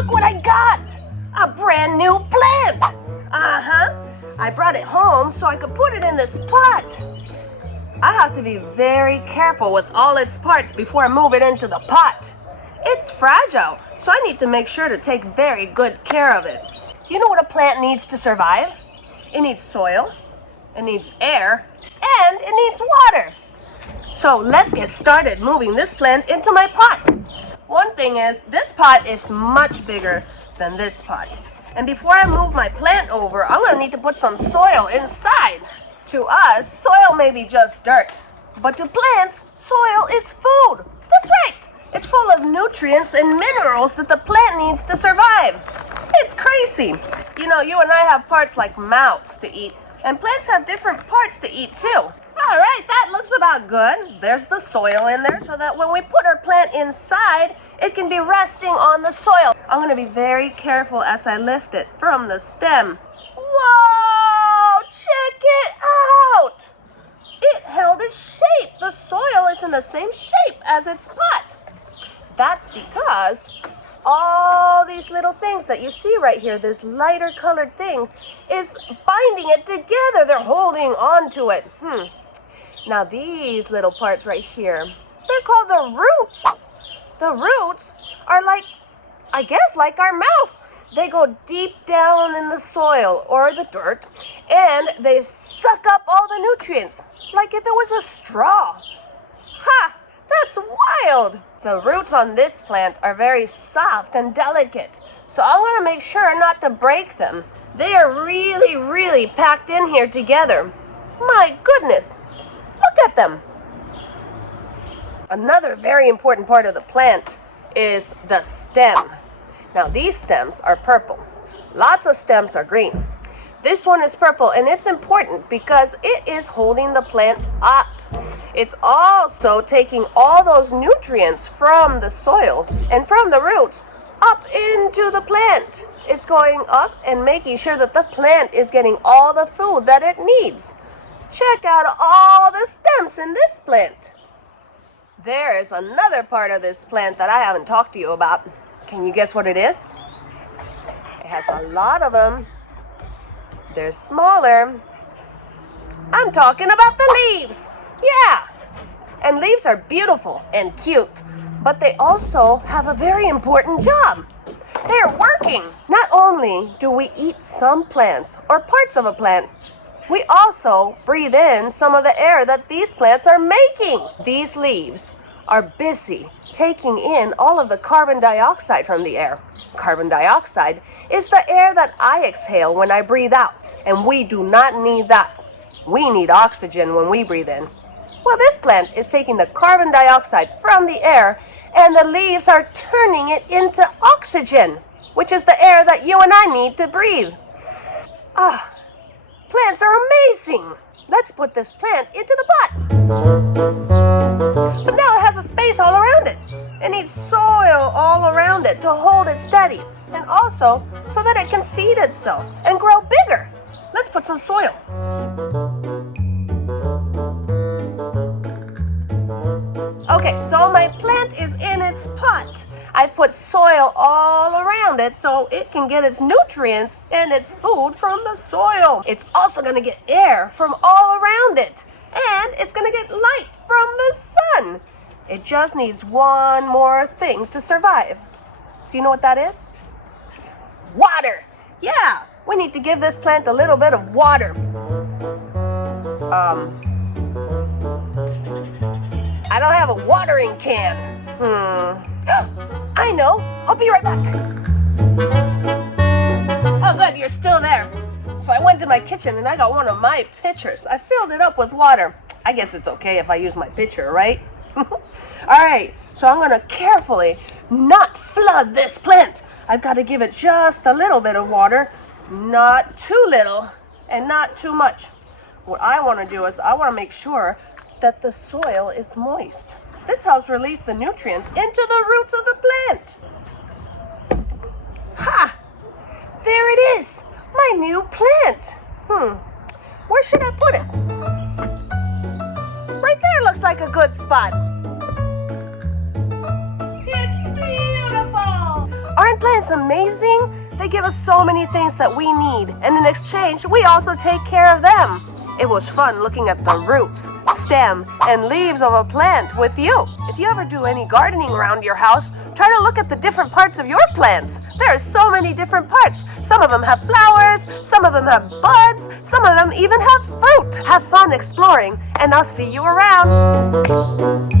look what I got! A brand new plant! I brought it home so I could put it in this pot. I have to be very careful with all its parts before I move it into the pot. It's fragile, so I need to make sure to take very good care of it. You know what a plant needs to survive? It needs soil, it needs air, and it needs water. So let's get started moving this plant into my pot. One thing is, this pot is much bigger than this pot. And before I move my plant over, I'm going to need to put some soil inside. To us, soil may be just dirt. But to plants, soil is food. That's right. It's full of nutrients and minerals that the plant needs to survive. It's crazy. You know, you and I have parts like mouths to eat, and plants have different parts to eat too. All right, that looks about good. There's the soil in there so that when we put our plant inside, it can be resting on the soil. I'm going to be very careful as I lift it from the stem. Whoa! Check it out! It held its shape. The soil is in the same shape as its pot. That's because all these little things that you see right here, this lighter colored thing, is binding it together. They're holding on to it. Now these little parts right here, they're called the roots. The roots are like, I guess, like our mouth. They go deep down in the soil or the dirt, and they suck up all the nutrients, like if it was a straw. Ha! That's wild! The roots on this plant are very soft and delicate, so I'm going to make sure not to break them. They are really, really packed in here together. My goodness! Look at them! Another very important part of the plant is the stem. Now these stems are purple. Lots of stems are green. This one is purple, and it's important because it is holding the plant up. It's also taking all those nutrients from the soil and from the roots up into the plant. It's going up and making sure that the plant is getting all the food that it needs. Check out all the stems in this plant. There is another part of this plant that I haven't talked to you about. Can you guess what it is? It has a lot of them. They're smaller. I'm talking about the leaves. Yeah. And leaves are beautiful and cute, but they also have a very important job. They're working. Not only do we eat some plants or parts of a plant, we also breathe in some of the air that these plants are making. These leaves are busy taking in all of the carbon dioxide from the air. Carbon dioxide is the air that I exhale when I breathe out, and we do not need that. We need oxygen when we breathe in. Well, this plant is taking the carbon dioxide from the air, and the leaves are turning it into oxygen, which is the air that you and I need to breathe. Plants are amazing. Let's put this plant into the pot. But now it has a space all around it. It needs soil all around it to hold it steady, and also so that it can feed itself and grow bigger. Let's put some soil. Okay, so my plant is in its pot. I've put soil all around it so it can get its nutrients and its food from the soil. It's also going to get air from all around it. And it's going to get light from the sun. It just needs one more thing to survive. Do you know what that is? Water. Yeah, we need to give this plant a little bit of water. I don't have a watering can. I know. I'll be right back. Oh, good. You're still there. So I went to my kitchen and I got one of my pitchers. I filled it up with water. I guess it's okay if I use my pitcher, right? All right. So I'm going to carefully not flood this plant. I've got to give it just a little bit of water. Not too little and not too much. What I want to do is I want to make sure that the soil is moist. This helps release the nutrients into the roots of the plant. Ha! There it is! My new plant! Where should I put it? Right there looks like a good spot. It's beautiful! Aren't plants amazing? They give us so many things that we need, and in exchange, we also take care of them. It was fun looking at the roots, stem, and leaves of a plant with you. If you ever do any gardening around your house, try to look at the different parts of your plants. There are so many different parts. Some of them have flowers, some of them have buds, some of them even have fruit. Have fun exploring, and I'll see you around.